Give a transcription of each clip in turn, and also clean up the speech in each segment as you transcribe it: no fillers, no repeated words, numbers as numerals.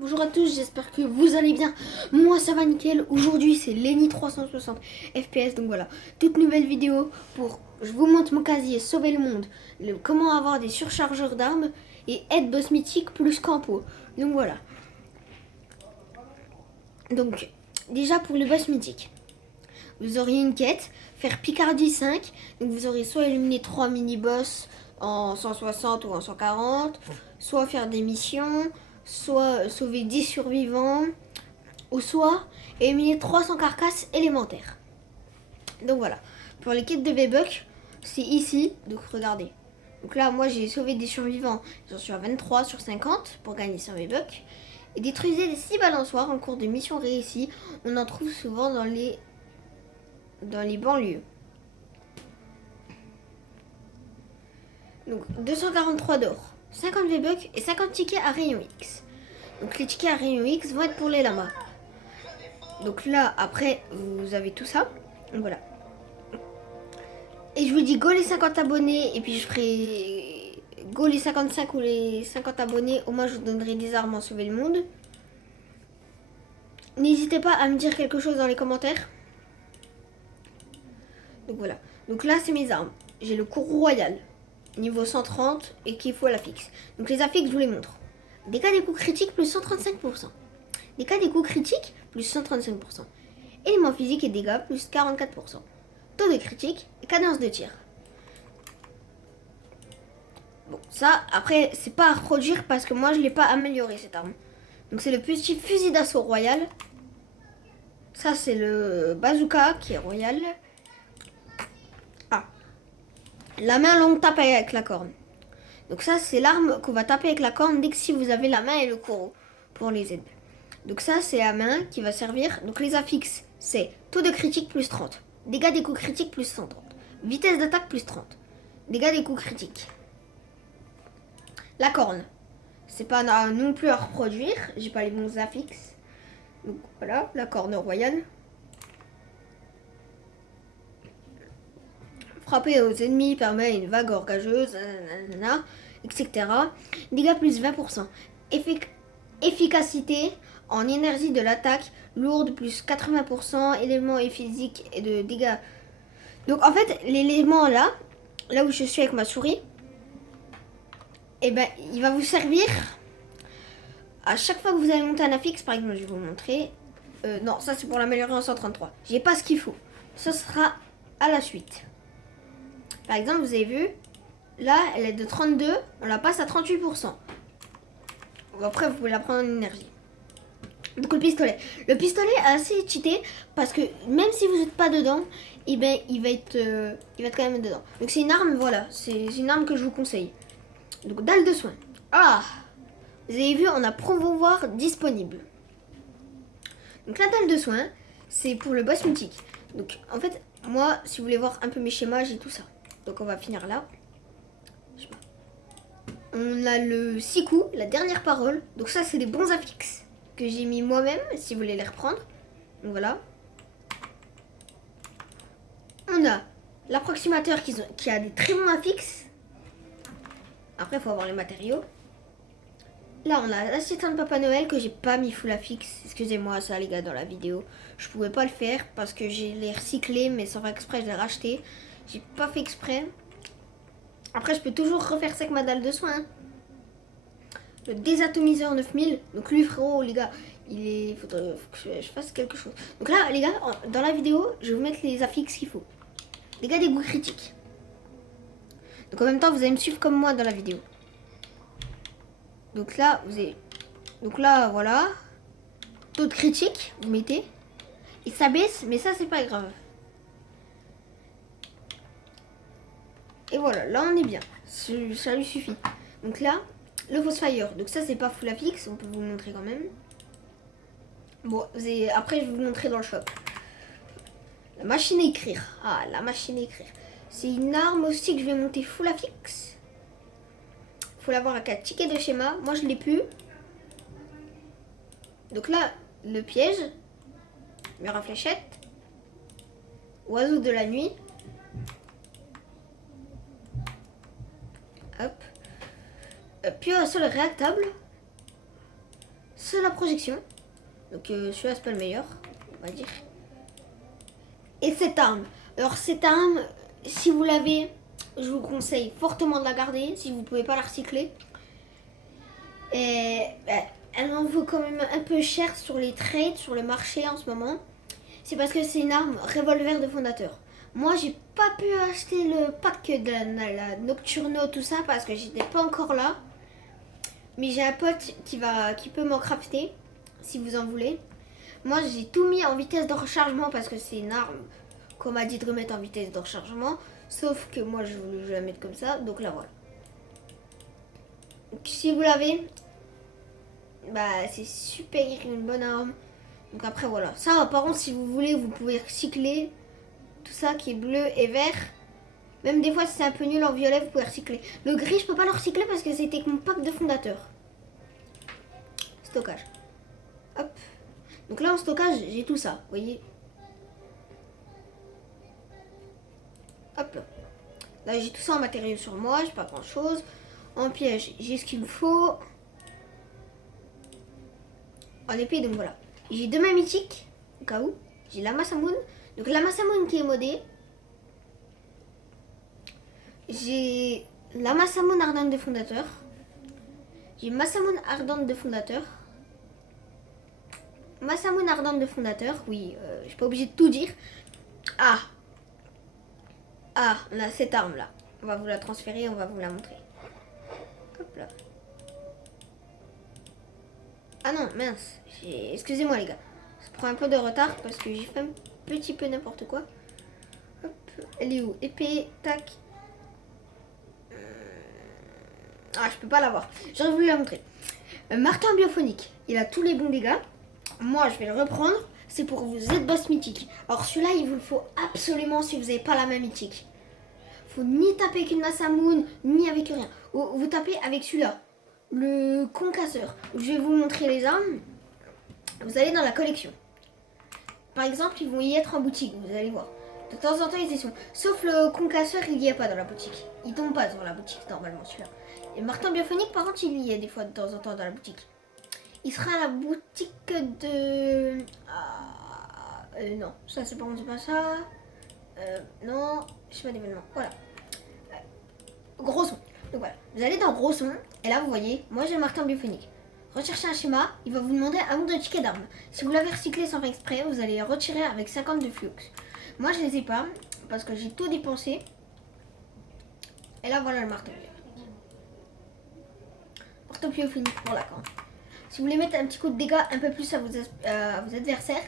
Bonjour à tous, j'espère que vous allez bien. Moi ça va nickel. Aujourd'hui c'est Lenny 360 FPS. Donc voilà, toute nouvelle vidéo pour je vous montre mon casier sauver le monde, comment avoir des surchargeurs d'armes et être boss mythique plus campo. Donc voilà. Donc déjà pour le boss mythique, vous auriez une quête, faire Picardie 5. Donc vous aurez soit éliminé 3 mini-boss en 160 ou en 140, soit faire des missions, soit sauver 10 survivants, ou soit éliminer 300 carcasses élémentaires. Donc voilà. Pour les quêtes de V-Buck, c'est ici. Donc regardez. Donc là, moi j'ai sauvé des survivants. J'en suis à 23 sur 50 pour gagner 100 V-Buck. Et détruisez les 6 balançoires en cours de mission réussie. On en trouve souvent dans les banlieues. Donc 243 d'or, 50 V-Buck et 50 tickets à rayon X. Donc les tickets à rayon X vont être pour les lamas. Donc là, après, vous avez tout ça. Donc voilà. Et je vous dis go les 50 abonnés. Et puis je ferai go les 55 ou les 50 abonnés. Au moins je vous donnerai des armes en sauver le monde. N'hésitez pas à me dire quelque chose dans les commentaires. Donc voilà. Donc là c'est mes armes. J'ai le courroux royal. Niveau 130 et qu'il faut la fixe. Donc les affixes je vous les montre. Dégâts des coups critiques plus 135%. Dégâts des coups critiques plus 135%. Éléments physiques et dégâts plus 44%. Taux de critique et cadence de tir. Bon, ça, après, c'est pas à reproduire parce que moi, je l'ai pas amélioré, cette arme. Donc, c'est le petit fusil d'assaut royal. Ça, c'est le bazooka qui est royal. Ah. La main longue tape avec la corne. Donc, ça, c'est l'arme qu'on va taper avec la corne dès que si vous avez la main et le courroux pour les aider. Donc, ça, c'est la main qui va servir. Donc, les affixes, c'est taux de critique plus 30. Dégâts des coups critiques plus 130. Vitesse d'attaque plus 30. Dégâts des coups critiques. La corne, c'est pas non plus à reproduire. J'ai pas les bons affixes. Donc voilà, la corne royale. Frapper aux ennemis permet une vague orgageuse, etc. Dégâts plus 20%. Efficacité en énergie de l'attaque lourde plus 80%. Éléments et physique et de dégâts. Donc en fait, l'élément là où je suis avec ma souris, et ben il va vous servir à chaque fois que vous allez monter un affixe. Par exemple, je vais vous montrer. Non, ça c'est pour l'améliorer en 133. J'ai pas ce qu'il faut. Ce sera à la suite. Par exemple, vous avez vu, là, elle est de 32, on la passe à 38%. Après, vous pouvez la prendre en énergie. Donc le pistolet. Le pistolet est assez cheaté parce que même si vous n'êtes pas dedans, eh ben, il va être quand même dedans. Donc c'est une arme, voilà, c'est une arme que je vous conseille. Donc dalle de soin. Ah, vous avez vu, on a promouvoir disponible. Donc la dalle de soin, c'est pour le boss mythique. Donc en fait, moi, si vous voulez voir un peu mes schémas, j'ai tout ça. Donc on va finir là. On a le 6 coups, la dernière parole. Donc ça, c'est des bons affixes que j'ai mis moi-même, si vous voulez les reprendre. Donc voilà. On a l'approximateur qui a des très bons affixes. Après, il faut avoir les matériaux. Là, on a l'assistant de Papa Noël que j'ai pas mis full affixe. Excusez-moi ça, les gars, dans la vidéo. Je pouvais pas le faire parce que j'ai les recyclés, mais sans faire exprès, je l'ai racheté. J'ai pas fait exprès. Après, je peux toujours refaire ça avec ma dalle de soin. Le désatomiseur 9000. Donc lui, frérot, les gars, faut que je fasse quelque chose. Donc là, les gars, dans la vidéo, je vais vous mettre les affixes qu'il faut. Les gars, des goûts critiques. Donc en même temps, vous allez me suivre comme moi dans la vidéo. Donc là, voilà. Taux de critique, vous mettez. Et ça baisse, mais ça, c'est pas grave. Et voilà, là, on est bien. Ça lui suffit. Donc là, le Fire. Donc ça, c'est pas full affixe, on peut vous montrer quand même. Bon, après, je vais vous montrer dans le shop. La machine à écrire. Ah, la machine à écrire. C'est une arme aussi que je vais monter full affixe. Faut l'avoir à 4 tickets de schéma. Moi, je l'ai plus. Donc là, le piège. Mur à fléchette. Oiseau de la nuit. Hop. Puis un sol réactable. c'est la projection. Donc celui-là c'est pas le meilleur, on va dire. Et cette arme. Alors cette arme, si vous l'avez, je vous conseille fortement de la garder si vous pouvez pas la recycler. Et elle en vaut quand même un peu cher sur les trades, sur le marché en ce moment. C'est parce que c'est une arme revolver de fondateur. Moi j'ai pas pu acheter le pack de la Nocturno, tout ça, parce que j'étais pas encore là. Mais j'ai un pote qui peut m'en crafter, si vous en voulez. Moi j'ai tout mis en vitesse de rechargement parce que c'est une arme qu'on m'a dit de remettre en vitesse de rechargement. Sauf que moi je voulais la mettre comme ça, donc là voilà. Donc, si vous l'avez, bah c'est super, une bonne arme. Donc après voilà. Ça par contre si vous voulez vous pouvez recycler tout ça qui est bleu et vert. Même des fois si c'est un peu nul en violet vous pouvez recycler. Le gris je peux pas le recycler parce que c'était mon pack de fondateur. Stockage. Hop. Donc là en stockage j'ai tout ça, vous voyez. Hop là. Là j'ai tout ça en matériaux sur moi, j'ai pas grand chose. En piège j'ai ce qu'il me faut. En épée donc voilà. J'ai deux mains mythiques, au cas où. J'ai la Masamune. Donc la Masamune qui est modée. J'ai la Masamune ardente de fondateur. J'ai Masamune ardente de fondateur. Masamune ardente de fondateur, oui, je suis pas obligée de tout dire. Ah, on a cette arme là. On va vous la transférer, on va vous la montrer. Hop là. Ah non, mince. Excusez-moi les gars. Ça prend un peu de retard parce que j'ai fait un petit peu n'importe quoi. Hop, elle est où? Épée, tac. Ah, je peux pas l'avoir. J'aurais voulu la montrer. Martin biophonique. Il a tous les bons dégâts. Moi, je vais le reprendre. C'est pour vous êtes boss mythique. Alors celui-là, il vous le faut absolument si vous n'avez pas la main mythique. Faut ni taper avec une Masamune, ni avec rien. Vous tapez avec celui-là. Le concasseur. Je vais vous montrer les armes. Vous allez dans la collection. Par exemple, ils vont y être en boutique, vous allez voir. De temps en temps, ils y sont. Sauf le concasseur, il n'y est pas dans la boutique. Il tombe pas dans la boutique, normalement, celui-là. Et Martin biophonique, par contre, il y est des fois de temps en temps dans la boutique. Il sera à la boutique de... non, ça c'est pas ça. Non, je sais pas d'événement. Voilà. Gros son. Donc voilà. Vous allez dans gros son. Et là, vous voyez, moi j'ai Martin biophonique. Recherchez un schéma. Il va vous demander un nombre de tickets d'armes. Si vous l'avez recyclé sans faire exprès, vous allez les retirer avec 50 de flux. Moi, je les ai pas parce que j'ai tout dépensé. Et là, voilà le marteau biophonique. Marteau biophonique pour la corde. Si vous voulez mettre un petit coup de dégâts un peu plus à vos adversaires,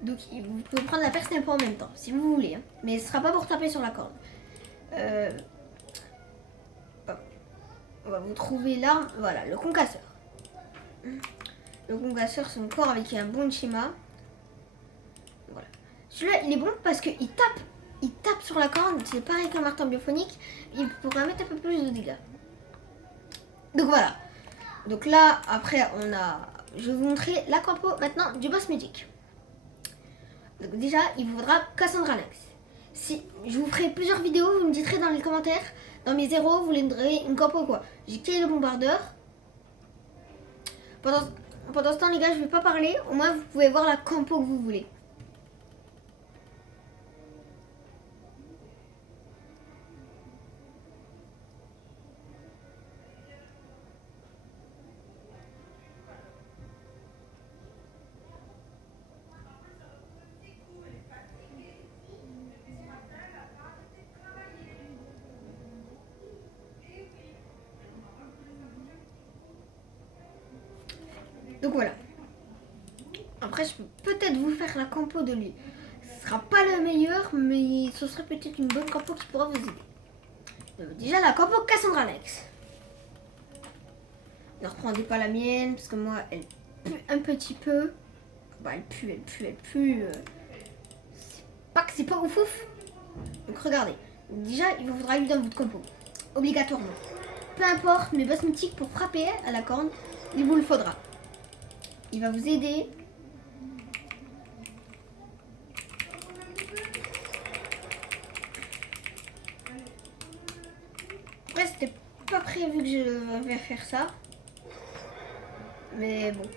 donc vous pouvez prendre la perce tempo en même temps, si vous voulez. Hein. Mais ce ne sera pas pour taper sur la corde. On va vous trouver l'arme. Voilà, le concasseur. Le concasseur, c'est encore avec un bon schéma. Voilà. Celui-là, il est bon parce qu'il tape. Il tape sur la corde. C'est pareil qu'un marteau biophonique. Il pourra mettre un peu plus de dégâts. Donc voilà. Donc là, après, je vais vous montrer la compo maintenant du boss mythique. Donc déjà, il vous faudra Cassandra Lynx. Si je vous ferai plusieurs vidéos, vous me direz dans les commentaires, dans mes zéros, vous voulez une compo quoi. J'ai Kay le bombardeur. Pendant ce temps, les gars, je vais pas parler. Au moins, vous pouvez voir la compo que vous voulez. Donc voilà. Après, je peux peut-être vous faire la compo de lui. Ce sera pas le meilleur, mais ce serait peut-être une bonne compo qui pourra vous aider. Donc, déjà, la compo Cassandra Lynx. Ne reprendez pas la mienne, parce que moi, elle pue un petit peu. Bah, elle pue. C'est pas que c'est pas ouf. Donc regardez. Déjà, il vous faudra lui dans votre compo. Obligatoirement. Peu importe, mais boss mythique pour frapper à la corne, il vous le faudra. Il va vous aider. Après, c'était pas prévu que je vais faire ça. Mais bon.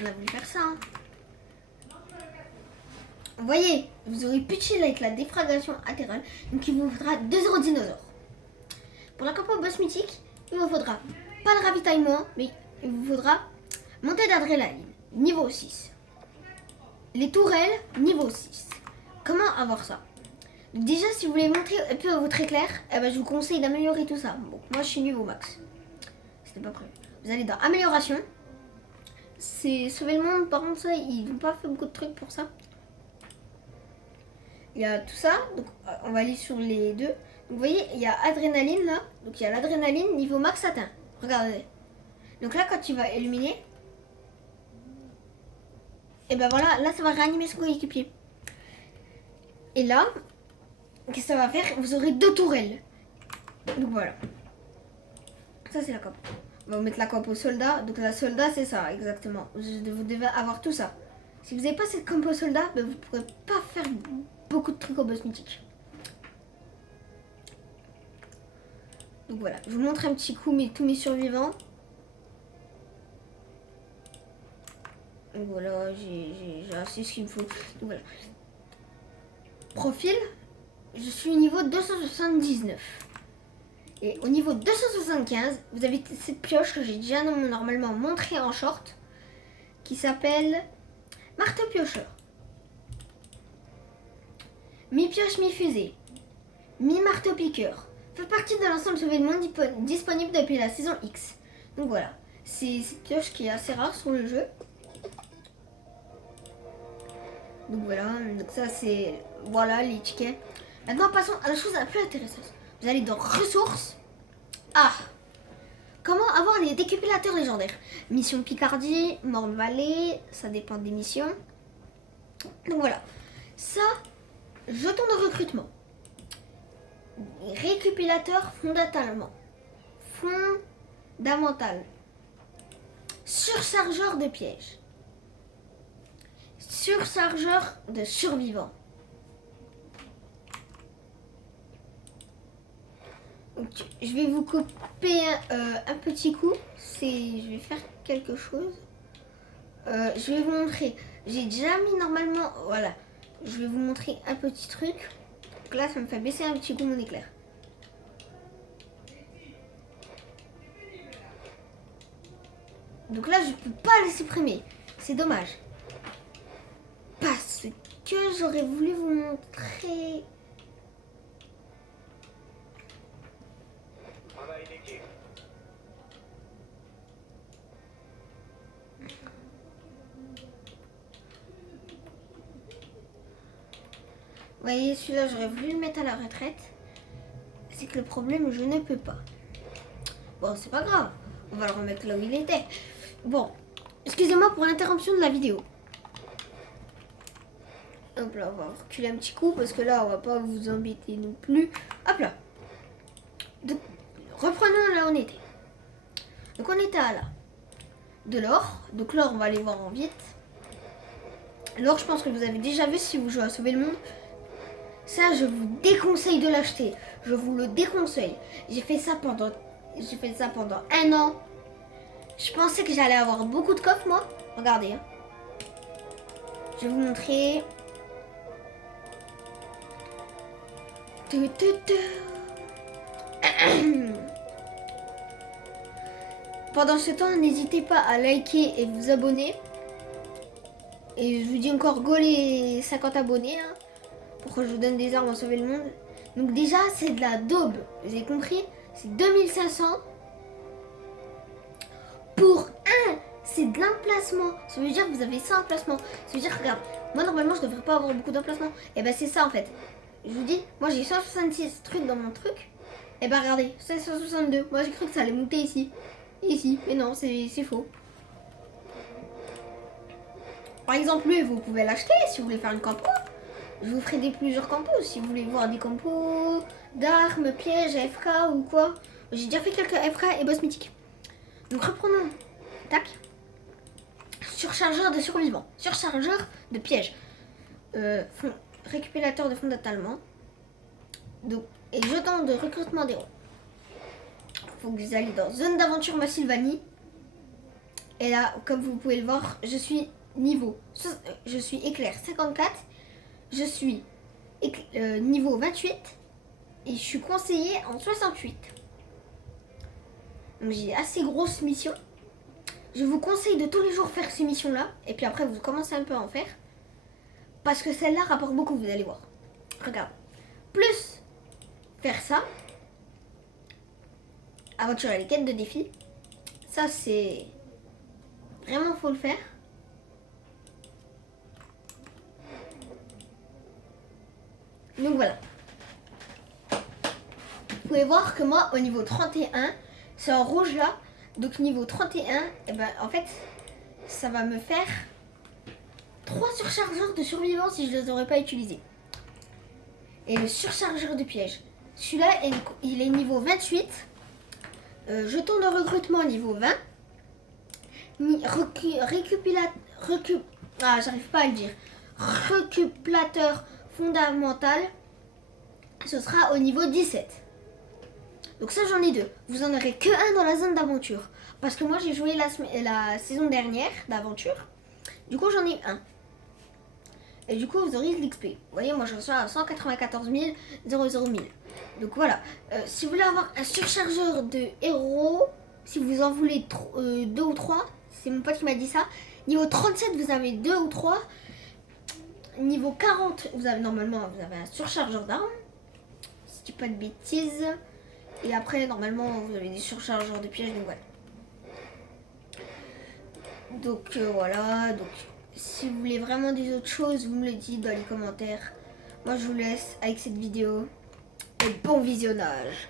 On a voulu faire ça. Hein. Vous voyez, vous aurez plus de shield avec la défragration latérale. Donc il vous faudra 2 dinosaures. Pour la compo boss mythique, il vous faudra pas de ravitaillement, mais il vous faudra montée d'adrénaline, niveau 6. Les tourelles, niveau 6. Comment avoir ça? Déjà, si vous voulez montrer un peu votre éclair, eh ben, je vous conseille d'améliorer tout ça. Bon, moi je suis niveau max. C'était pas prévu. Vous allez dans amélioration. C'est sauver le monde, par contre ça, ils n'ont pas fait beaucoup de trucs pour ça. Il y a tout ça, donc on va aller sur les deux. Donc, vous voyez, il y a adrénaline là. Donc il y a l'adrénaline niveau max atteint. Regardez. Donc là, quand tu vas illuminer, et ben voilà, là ça va réanimer son coéquipier. Et là, qu'est-ce que ça va faire? Vous aurez 2 tourelles. Donc voilà. Ça c'est la cope. On va vous mettre la cope au soldat. Donc la soldat c'est ça, exactement. Vous devez avoir tout ça. Si vous n'avez pas cette cope au soldat, ben, vous ne pourrez pas faire beaucoup de trucs au boss mythique. Donc voilà, je vous montre un petit coup tous mes survivants. Donc voilà, j'ai assez ce qu'il me faut. Donc voilà. Profil, je suis niveau 279. Et au niveau 275, vous avez cette pioche que j'ai déjà normalement montrée en short, qui s'appelle marteau piocheur. Mi-pioche, mi-fusée, mi-marteau piqueur. Fait partie de l'ensemble sauvé le monde disponible depuis la saison X. Donc voilà, c'est cette pioche qui est assez rare sur le jeu. Donc voilà, donc ça c'est, voilà les tickets. Maintenant passons à la chose la plus intéressante. Vous allez dans ressources. Ah, comment avoir les décuplateurs légendaires? Mission Picardie, Morne Vallée, ça dépend des missions. Donc voilà, ça, jeton de recrutement. Récupérateur fondamentalement. Fondamental. Surchargeur de pièges. Surchargeur de survivants. Donc, je vais vous couper un petit coup. Je vais faire quelque chose. Je vais vous montrer. J'ai déjà mis normalement. Voilà. Je vais vous montrer un petit truc. Donc là, ça me fait baisser un petit coup mon éclair. Donc là, je peux pas le supprimer. C'est dommage. Parce que j'aurais voulu vous montrer. Vous voyez, celui-là, j'aurais voulu le mettre à la retraite. C'est que le problème, je ne peux pas. Bon, c'est pas grave. On va le remettre là où il était. Bon, excusez-moi pour l'interruption de la vidéo. Hop là, on va reculer un petit coup parce que là, on va pas vous embêter non plus. Hop là. Donc, reprenons là où on était. Donc, on était à là. De l'or. Donc, l'or, on va aller voir en vite. L'or, je pense que vous avez déjà vu si vous jouez à Sauver le Monde. Ça, je vous déconseille de l'acheter. Je vous le déconseille. J'ai fait ça pendant 1 an. Je pensais que j'allais avoir beaucoup de coffres, moi. Regardez. Hein. Je vais vous montrer. Pendant ce temps, n'hésitez pas à liker et vous abonner. Et je vous dis encore go les 50 abonnés. Hein, pour que je vous donne des armes à sauver le monde. Donc déjà, c'est de la daube. Vous avez compris? C'est 2500. Pour un, c'est de l'emplacement. Ça veut dire que vous avez 100 emplacements. Ça veut dire que, regarde, moi normalement, je devrais pas avoir beaucoup d'emplacements. Et ben c'est ça en fait. Je vous dis, moi j'ai 166 trucs dans mon truc. Et ben regardez, c'est 162. Moi j'ai cru que ça allait monter ici. Ici, mais non, c'est faux. Par exemple, lui, vous pouvez l'acheter si vous voulez faire une campo. Je vous ferai plusieurs campos si vous voulez voir des campos d'armes, pièges, AFK ou quoi. J'ai déjà fait quelques AFK et boss mythiques. Donc reprenons. Tac. Surchargeur de survivants. Surchargeur de pièges. Récupérateur de fondamentalement. Donc, et jeton de recrutement d'héros. Faut que vous alliez dans zone d'aventure Masylvanie. Et là, comme vous pouvez le voir, je suis éclair 54. Je suis niveau 28. Et je suis conseiller en 68. Donc j'ai assez grosse mission. Je vous conseille de tous les jours faire ces missions-là. Et puis après, vous commencez un peu à en faire. Parce que celle-là rapporte beaucoup, vous allez voir. Regarde. Plus faire ça. Aventurer les quêtes de défi. Ça, c'est... Vraiment, faut le faire. Donc voilà. Vous pouvez voir que moi, au niveau 31, c'est en rouge là. Donc niveau 31, et ben, en fait, ça va me faire 3 surchargeurs de survivance si je ne les aurais pas utilisés. Et le surchargeur de pièges. Celui-là, il est niveau 28. Jeton de recrutement niveau 20. J'arrive pas à le dire. Récupérateur fondamental. Ce sera au niveau 17. Donc ça, j'en ai 2. Vous en aurez que un dans la zone d'aventure. Parce que moi, j'ai joué la saison dernière d'aventure. Du coup, j'en ai un. Et du coup, vous aurez de l'XP. Vous voyez, moi, je reçois à 194 000, 00 000. Donc voilà. Si vous voulez avoir un surchargeur de héros, si vous en voulez 2 ou 3, c'est mon pote qui m'a dit ça. Niveau 37, vous avez 2 ou 3. Niveau 40, normalement, vous avez un surchargeur d'armes. Si je dis pas de bêtises. Et après, normalement, vous avez des surchargeurs de pièges. Donc voilà. Donc voilà. Donc si vous voulez vraiment des autres choses, vous me le dites dans les commentaires. Moi, je vous laisse avec cette vidéo. Et bon visionnage.